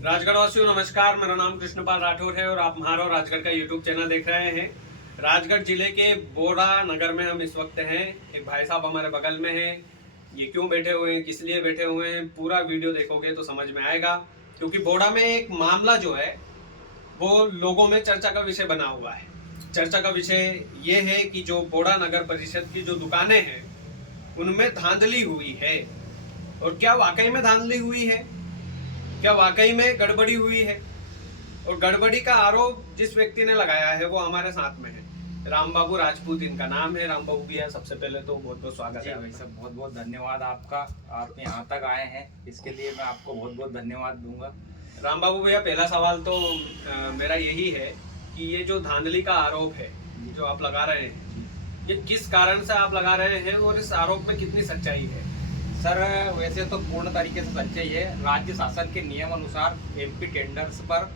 राजगढ़ वासियों नमस्कार। मेरा नाम कृष्णपाल राठौर है और आप म्हारो राजगढ़ का यूट्यूब चैनल देख रहे हैं। राजगढ़ जिले के बोड़ा नगर में हम इस वक्त हैं। एक भाई साहब हमारे बगल में हैं। ये क्यों बैठे हुए हैं, किस लिए बैठे हुए हैं, पूरा वीडियो देखोगे तो समझ में आएगा। क्योंकि बोड़ा में एक मामला जो है वो लोगों में चर्चा का विषय बना हुआ है। चर्चा का विषय ये है कि जो बोड़ा नगर परिषद की जो दुकानें हैं उनमें धांधली हुई है। और क्या वाकई में धांधली हुई है, क्या वाकई में गड़बड़ी हुई है? और गड़बड़ी का आरोप जिस व्यक्ति ने लगाया है वो हमारे साथ में है। रामबाबू राजपूत इनका नाम है। रामबाबू भैया, सबसे पहले तो बहुत बहुत स्वागत है भाई साहब, बहुत बहुत धन्यवाद आपका। आप यहाँ तक आए हैं इसके लिए मैं आपको बहुत बहुत धन्यवाद दूंगा। रामबाबू भैया, पहला सवाल तो मेरा यही है कि ये जो धांधली का आरोप है जो आप लगा रहे हैं, ये किस कारण से आप लगा रहे हैं और इस आरोप में कितनी सच्चाई है? सर, वैसे तो पूर्ण तरीके से सच्चाई है। राज्य शासन के नियम अनुसार एमपी टेंडर्स पर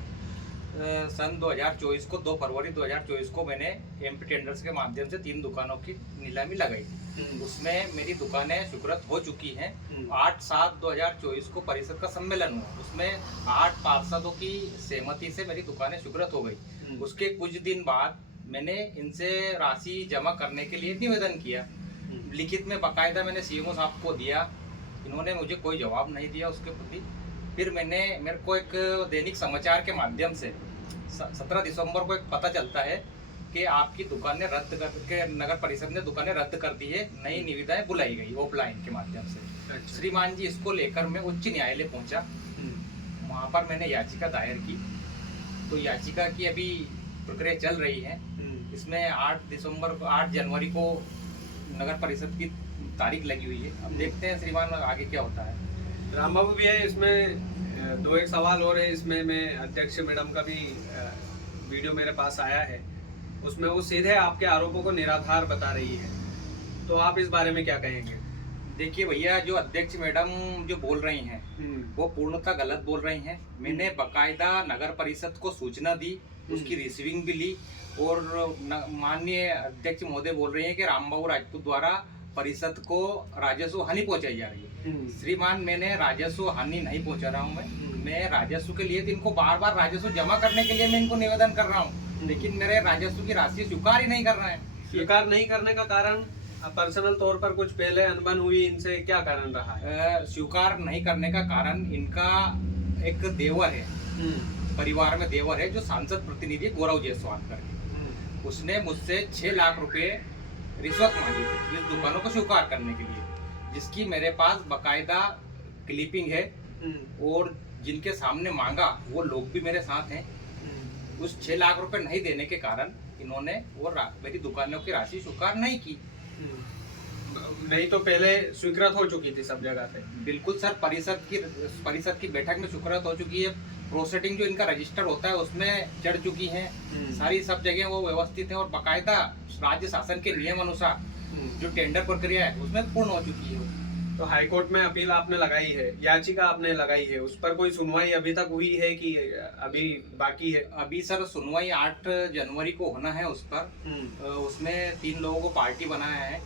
सन 2024 को 2 फरवरी 2024 को मैंने एमपी टेंडर्स के माध्यम से 3 दुकानों की नीलामी लगाई थी। उसमें मेरी दुकानें स्वीकृत हो चुकी हैं। 8/7/2024 को परिषद का सम्मेलन हुआ, उसमें 8 पार्षदों की सहमति से मेरी दुकानें स्वीकृत हो गई। उसके कुछ दिन बाद मैंने इनसे राशि जमा करने के लिए निवेदन किया। लिखित में बाकायदा मैंने सीएमओ साहब को दिया। इन्होंने मुझे कोई जवाब नहीं दिया उसके प्रति। फिर मेरे को एक दैनिक समाचार के माध्यम से 17 दिसंबर को एक पता चलता है कि आपकी दुकानें रद्द करके नगर परिषद ने दुकानें रद्द कर दी है, नई निविदाएं बुलाई गई ऑफलाइन के माध्यम से। श्रीमान जी, इसको लेकर मैं उच्च न्यायालय पहुंचा। वहां पर मैंने याचिका दायर की। तो याचिका की अभी प्रक्रिया चल रही है। इसमें 8 जनवरी को नगर परिषद की तारीख लगी हुई है। अब देखते हैं श्रीमान आगे क्या होता है। रामबाबू भैया, इसमें 2 सवाल और है। इसमें मैं अध्यक्ष मैडम का भी वीडियो मेरे पास आया है, उसमें वो सीधे आपके आरोपों को निराधार बता रही है। तो आप इस बारे में क्या कहेंगे? देखिए भैया, जो अध्यक्ष मैडम जो बोल रही हैं वो पूर्णतः गलत बोल रही हैं। मैंने बकायदा नगर परिषद को सूचना दी, उसकी रिसीविंग भी ली। और माननीय अध्यक्ष महोदय बोल रहे हैं कि रामबाबू राजपूत द्वारा परिषद को राजस्व हानि पहुंचाई जा रही है। श्रीमान, मैंने राजस्व हानि नहीं पहुंचा रहा हूं। मैं राजस्व के लिए इनको बार बार राजस्व जमा करने के लिए मैं इनको निवेदन कर रहा हूं, लेकिन मेरे राजस्व की राशि स्वीकार ही नहीं कर रहे हैं। स्वीकार नहीं करने का कारण पर्सनल तौर पर कुछ पहले अनबन हुई, इनसे क्या कारण रहा है? स्वीकार नहीं करने का कारण इनका एक देवर है, परिवार में देवर है जो सांसद प्रतिनिधि गौरव जायसवाल करके, उसने मुझसे 6 लाख रुपए रिश्वत मांगी थी इस दुकानों को स्वीकार करने के लिए, जिसकी मेरे पास बकायदा क्लिपिंग है। और जिनके सामने मांगा वो लोग भी मेरे साथ हैं। उस 6 लाख रुपए नहीं देने के कारण इन्होंने मेरी दुकानों की राशि स्वीकार नहीं की। नहीं तो पहले स्वीकृत हो चुकी थी सब जगह पे? बिल्कुल सर, परिषद की बैठक में स्वीकृत हो चुकी है। प्रोसेडिंग जो इनका रजिस्टर होता है उसमें चढ़ चुकी है। सारी सब जगह वो व्यवस्थित है और बकायदा राज्य शासन के नियम अनुसार जो टेंडर प्रक्रिया है उसमें पूर्ण हो चुकी है। तो हाईकोर्ट में अपील आपने लगाई है, याचिका आपने लगाई है, उस पर कोई सुनवाई अभी तक हुई है कि अभी बाकी है? अभी सर सुनवाई 8 जनवरी को होना है उस पर। उसमें 3 लोगों को पार्टी बनाया है,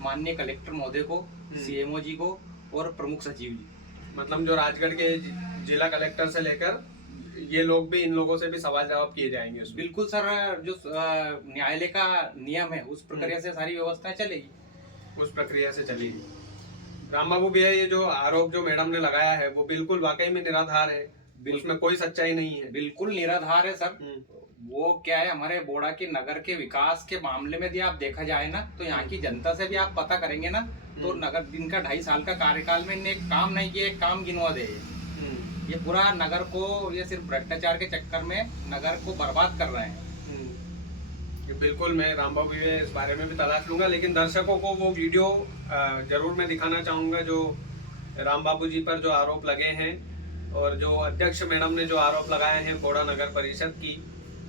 माननीय कलेक्टर महोदय को, सीएमओ जी को और प्रमुख सचिव जी। मतलब जो राजगढ़ के जिला कलेक्टर से लेकर ये लोग भी, इन लोगों से भी सवाल जवाब किए जाएंगे उसमें? बिल्कुल सर, जो न्यायालय का नियम है उस प्रक्रिया से सारी व्यवस्थाएं चलेगी, उस प्रक्रिया से चलेगी। रामबाबू भैया, ये जो आरोप जो मैडम ने लगाया है वो बिल्कुल वाकई में निराधार है, उसमें कोई सच्चाई नहीं है? बिल्कुल निराधार है सर। वो क्या है, हमारे बोड़ा के नगर के विकास के मामले में भी आप देखा जाए ना तो यहाँ की जनता से भी आप पता करेंगे ना तो नगर इनका 2.5 साल का कार्यकाल में इन्हें एक काम नहीं किया, एक काम गिनवा दे। ये पूरा नगर को, ये सिर्फ भ्रष्टाचार के चक्कर में नगर को बर्बाद कर रहे हैं। बिल्कुल, मैं रामबाबू भैया इस बारे में भी तलाश लूंगा, लेकिन दर्शकों को वो वीडियो जरूर मैं दिखाना चाहूंगा जो रामबाबू जी पर जो आरोप लगे हैं और जो अध्यक्ष मैडम ने जो आरोप लगाए हैं बोड़ा नगर परिषद की।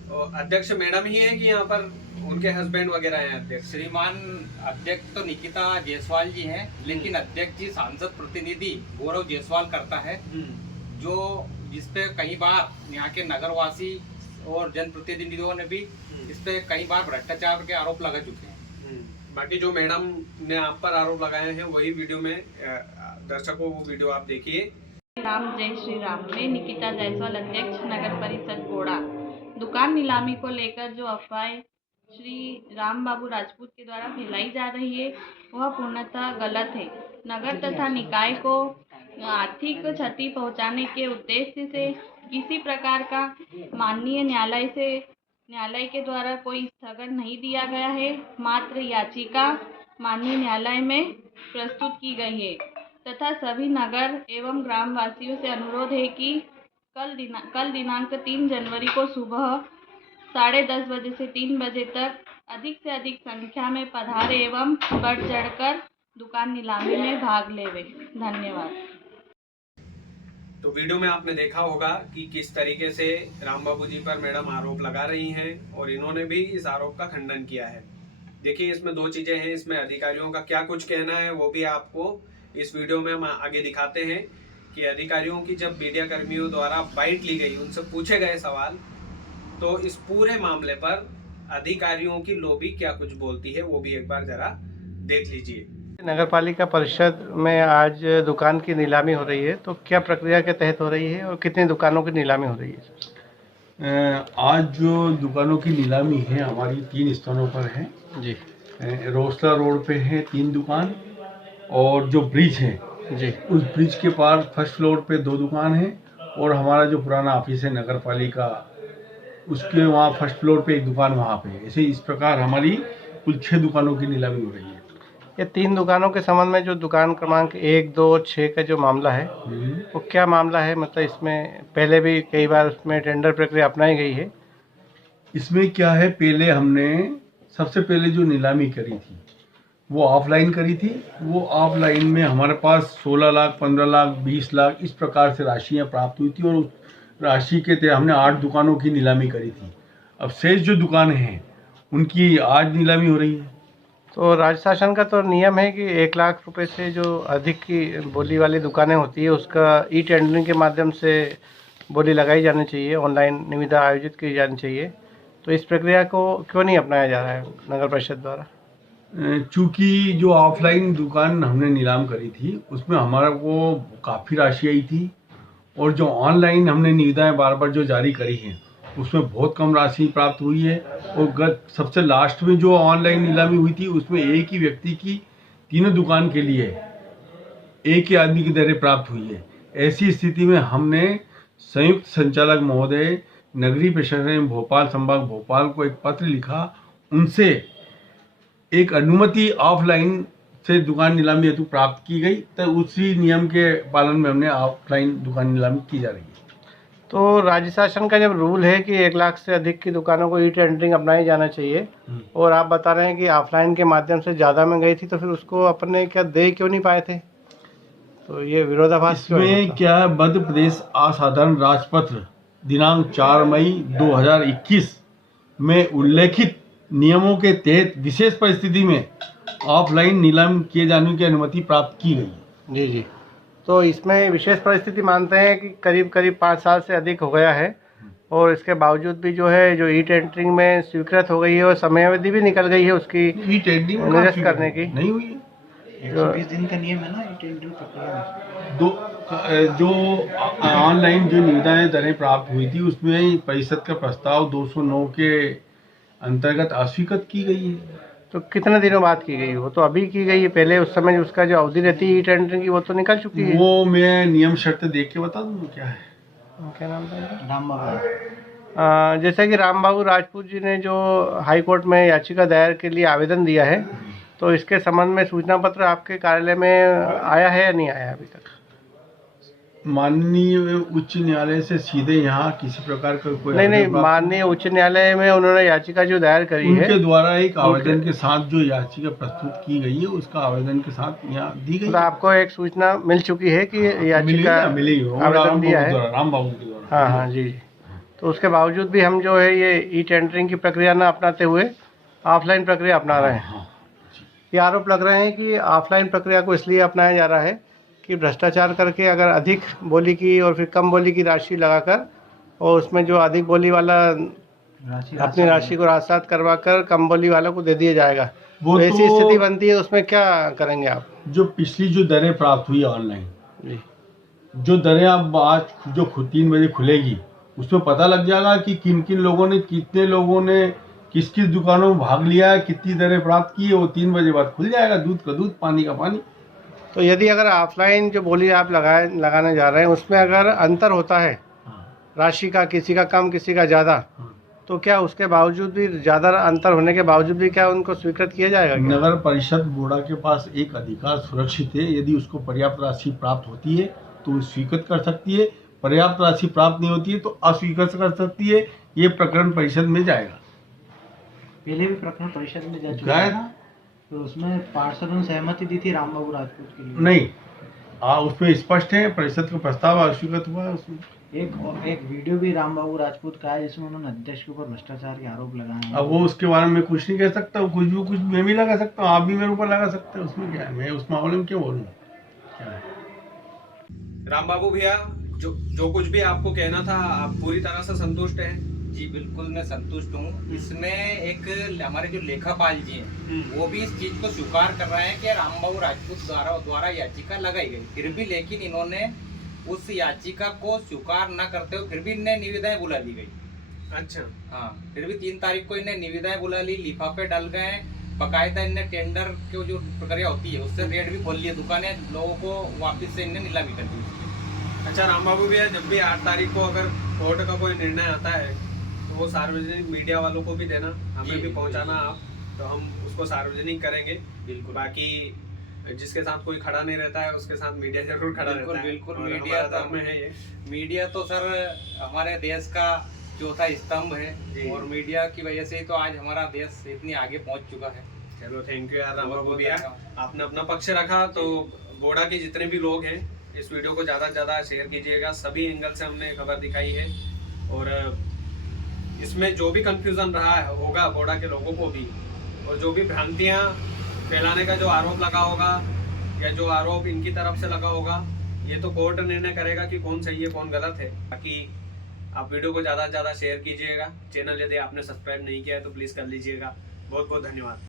और अध्यक्ष मैडम ही है कि यहाँ पर उनके हस्बैंड वगैरह हैं अध्यक्ष? श्रीमान, अध्यक्ष तो निकिता जायसवाल जी हैं, लेकिन अध्यक्ष जी सांसद प्रतिनिधि गौरव जायसवाल करता है, जो जिसपे कई बार यहाँ के नगरवासी और जनप्रतिनिधियों ने भी इस पे कई बार भ्रष्टाचार के आरोप लगा चुके हैं। बाकी जो मैडम ने आप पर आरोप लगाए हैं वही वीडियो में दर्शकों वो वीडियो आप देखिए। राम जय श्री राम। मैं निकिता जायसवाल, अध्यक्ष नगर परिषद बोड़ा। दुकान नीलामी को लेकर जो अफवाहें श्री राम बाबू राजपूत के द्वारा फैलाई जा रही है वह पूर्णतः गलत है। नगर तथा निकाय को आर्थिक क्षति पहुंचाने के उद्देश्य से किसी प्रकार का माननीय न्यायालय के द्वारा कोई स्थगन नहीं दिया गया है। मात्र याचिका माननीय न्यायालय में प्रस्तुत की गई है तथा सभी नगर एवं ग्रामवासियों से अनुरोध है कि कल दिनांक 3 जनवरी को सुबह 10:30 बजे से 3 बजे तक अधिक से अधिक संख्या में पधारे एवं बढ़ चढ़कर दुकान नीलामी में भाग लेवे। धन्यवाद। तो वीडियो में आपने देखा होगा कि किस तरीके से राम बाबू जी पर मैडम आरोप लगा रही हैं और इन्होंने भी इस आरोप का खंडन किया है। देखिए, इसमें दो चीजें हैं। इसमें अधिकारियों का क्या कुछ कहना है वो भी आपको इस वीडियो में हम आगे दिखाते हैं कि अधिकारियों की जब मीडिया कर्मियों द्वारा बाइट ली गई, उनसे पूछे गए सवाल, तो इस पूरे मामले पर अधिकारियों की लॉबी क्या कुछ बोलती है वो भी एक बार जरा देख लीजिए। नगर पालिका परिषद में आज दुकान की नीलामी हो रही है, तो क्या प्रक्रिया के तहत हो रही है और कितनी दुकानों की नीलामी हो रही है? आज जो दुकानों की नीलामी है हमारी 3 स्थानों पर है जी। रोसला रोड पे है 3 दुकान, और जो ब्रिज है जी, उस ब्रिज के पार फर्स्ट फ्लोर पे 2 दुकान है, और हमारा जो पुराना ऑफिस है नगर पालिका उसके वहाँ फर्स्ट फ्लोर पे 1 दुकान वहाँ पे है। ऐसे इस प्रकार हमारी कुल 6 दुकानों की नीलामी हो रही है। ये 3 दुकानों के संबंध में जो दुकान क्रमांक 1, 2 और 6 का जो मामला है वो क्या मामला है? मतलब इसमें पहले भी कई बार उसमें टेंडर प्रक्रिया अपनाई गई है। इसमें क्या है, पहले हमने सबसे पहले जो नीलामी करी थी वो ऑफलाइन करी थी। वो ऑफलाइन में हमारे पास 16 लाख, 15 लाख, 20 लाख इस प्रकार से राशियाँ प्राप्त हुई थी, और उस राशि के तहत हमने 8 दुकानों की नीलामी करी थी। अब शेष जो दुकानें हैं उनकी आज नीलामी हो रही है। तो राज्य शासन का तो नियम है कि 1 लाख रुपए से जो अधिक की बोली वाली दुकानें होती है उसका ई टेंडरिंग के माध्यम से बोली लगाई जानी चाहिए, ऑनलाइन निविदा आयोजित की जानी चाहिए। तो इस प्रक्रिया को क्यों नहीं अपनाया जा रहा है नगर परिषद द्वारा? चूँकि जो ऑफलाइन दुकान हमने नीलाम करी थी उसमें हमारा को काफ़ी राशि आई थी, और जो ऑनलाइन हमने निविदाएं बार बार जो जारी करी हैं उसमें बहुत कम राशि प्राप्त हुई है। और सबसे लास्ट में जो ऑनलाइन नीलामी हुई थी उसमें एक ही व्यक्ति की तीनों दुकान के लिए एक ही आदमी की दरें प्राप्त हुई है। ऐसी स्थिति में हमने संयुक्त संचालक महोदय नगरीय प्रशासन भोपाल संभाग भोपाल को एक पत्र लिखा, उनसे एक अनुमति ऑफलाइन से दुकान नीलामी हेतु प्राप्त की गई, तो उसी नियम के पालन में हमने ऑफलाइन दुकान नीलामी की जा रही है। तो राज्य शासन का जब रूल है कि 1 लाख से अधिक की दुकानों को ई टेंडरिंग अपनाई जाना चाहिए, और आप बता रहे हैं कि ऑफलाइन के माध्यम से ज़्यादा में गई थी, तो फिर उसको अपने क्या दे क्यों नहीं पाए थे? तो ये विरोधाभास क्यों है? इसमें क्या है, मध्य प्रदेश असाधारण राजपत्र दिनांक 4 मई 2021 में उल्लेखित नियमों के तहत विशेष परिस्थिति में ऑफलाइन नीलाम किए जाने की अनुमति प्राप्त की गई। जी जी। तो इसमें विशेष परिस्थिति मानते हैं कि करीब 5 साल से अधिक हो गया है, और इसके बावजूद भी जो है जो ई टेंडरिंग में स्वीकृत हो गई है और समयावधि भी निकल गई है उसकी ई टेंडरिंग निरस्त करने की। नहीं हुई है। 120 दिन का नियम है ना ई टेंडरिंग प्रक्रिया। जो ऑनलाइन जो निविदाएं दरें प्राप्त हुई थी उसमें परिषद का प्रस्ताव 209 के अंतर्गत अस्वीकृत की गई है। तो कितने दिनों बाद की गई? वो तो अभी की गई है, पहले उस समय उसका जो अवधि रहती है ई टेंडरिंग की वो तो निकल चुकी है। वो मैं नियम शर्त देख के बता दूँ क्या है। क्या नाम था? राम बाबू। जैसे कि राम बाबू राजपूत जी ने जो हाई कोर्ट में याचिका दायर के लिए आवेदन दिया है, तो इसके संबंध में सूचना पत्र आपके कार्यालय में आया है या नहीं आया अभी तक? माननीय उच्च न्यायालय से सीधे यहाँ किसी प्रकार का कोई नहीं, माननीय उच्च न्यायालय में उन्होंने याचिका जो दायर करी है उनके द्वारा एक आवेदन के साथ जो याचिका प्रस्तुत की गई है उसका आवेदन के साथ यहाँ दी गई। तो आपको एक सूचना मिल चुकी है कि याचिका मिली आवेदन दिया है राम बाबू के द्वारा। हाँ हाँ जी। तो उसके बावजूद भी हम जो है ये ई टेंडरिंग की प्रक्रिया न अपनाते हुए ऑफलाइन प्रक्रिया अपना रहे हैं। ये आरोप लग रहे हैं कि ऑफलाइन प्रक्रिया को इसलिए अपनाया जा रहा है कि भ्रष्टाचार करके अगर अधिक बोली की और फिर कम बोली की राशि लगाकर, और उसमें जो अधिक बोली वाला अपनी राशि को राजसात करवा कर कम बोली वालों को दे दिया जाएगा। वो तो ऐसी स्थिति बनती है, उसमें क्या करेंगे आप? जो पिछली जो दरें प्राप्त हुई ऑनलाइन जी, जो दरें अब आज जो 3 बजे खुलेगी उसमें पता लग जाएगा कि किन किन लोगों ने, कितने लोगों ने किस किस दुकानों में भाग लिया है, कितनी दरें प्राप्त की है। वो 3 बजे बाद खुल जाएगा, दूध का दूध, पानी का पानी। तो यदि अगर ऑफलाइन जो बोली आप लगाने जा रहे हैं उसमें अगर अंतर होता है राशि का, किसी का कम किसी का ज़्यादा, तो क्या उसके बावजूद भी, ज़्यादा अंतर होने के बावजूद भी क्या उनको स्वीकृत किया जाएगा क्या? नगर परिषद बोर्डा के पास एक अधिकार सुरक्षित है। यदि उसको पर्याप्त राशि प्राप्त होती है तो वो स्वीकृत कर सकती है, पर्याप्त राशि प्राप्त नहीं होती है तो अस्वीकृत कर सकती है। ये प्रकरण परिषद में जाएगा। पहले भी प्रकरण परिषद में जा चुका गया है, था तो उसमें पार्षदों ने सहमति दी थी रामबाबू राजपूत के लिए। नहीं, उसमें स्पष्ट है, परिषद का प्रस्ताव अस्वीकृत हुआ है। उसमें एक वीडियो भी रामबाबू राजपूत का है जिसमें उन्होंने अध्यक्ष के ऊपर भ्रष्टाचार के आरोप लगाए हैं। अब वो उसके बारे में कुछ नहीं कह सकता, कुछ मैं भी लगा सकता हूँ, आप भी मेरे ऊपर लगा सकते हैं। उसमें क्या है, मैं उस मामले में क्यों बोलूँ? क्या है? राम बाबू भैया, जो कुछ भी आपको कहना था, आप पूरी तरह से संतुष्ट हैं? जी बिल्कुल, मैं संतुष्ट हूँ। इसमें एक हमारे जो लेखापाल जी हैं वो भी इस चीज को स्वीकार कर रहे हैं कि रामबाबू राजपूत द्वारा याचिका लगाई गई, फिर भी लेकिन इन्होंने उस याचिका को स्वीकार न करते हुए फिर भी इन्हें निविदाएं बुला ली गई। अच्छा। हाँ, फिर भी 3 तारीख को इन्हें निविदाएं बुला ली, लिफाफे डल गए, बकायदा इन्हें टेंडर की जो प्रक्रिया होती है उससे रेट भी खोल लिए, दुकानें लोगों को वापस से इन्हें नीलामी कर दी। अच्छा राम बाबू भैया, जब भी 8 तारीख को अगर कोर्ट का कोई निर्णय आता है तो वो सार्वजनिक मीडिया वालों को भी देना, हमें भी पहुंचाना आप, तो हम उसको सार्वजनिक करेंगे। बिल्कुल। बाकी जिसके साथ कोई खड़ा नहीं रहता है उसके साथ मीडिया जरूर खड़ा रहता है। बिल्कुल, और मीडिया हमारा धर्म है ये। मीडिया तो सर हमारे देश का चौथा स्तंभ है, और मीडिया की वजह से ही तो आज हमारा देश इतनी आगे पहुंच चुका है। चलो थैंक यू यार राम बहुत बाबू बहुत भैया, धन्यवाद। आपने अपना पक्ष रखा। तो बोडा के जितने भी लोग हैं इस वीडियो को ज़्यादा से ज़्यादा शेयर कीजिएगा। सभी एंगल से हमने खबर दिखाई है, और इसमें जो भी कंफ्यूजन रहा है होगा बोडा के लोगों को भी, और जो भी भ्रांतियां फैलाने का जो आरोप लगा होगा या जो आरोप इनकी तरफ से लगा होगा, ये तो कोर्ट निर्णय करेगा कि कौन सही है कौन गलत है। बाकी आप वीडियो को ज़्यादा से ज़्यादा शेयर कीजिएगा। चैनल यदि आपने सब्सक्राइब नहीं किया है तो प्लीज़ कर लीजिएगा। बहुत बहुत धन्यवाद।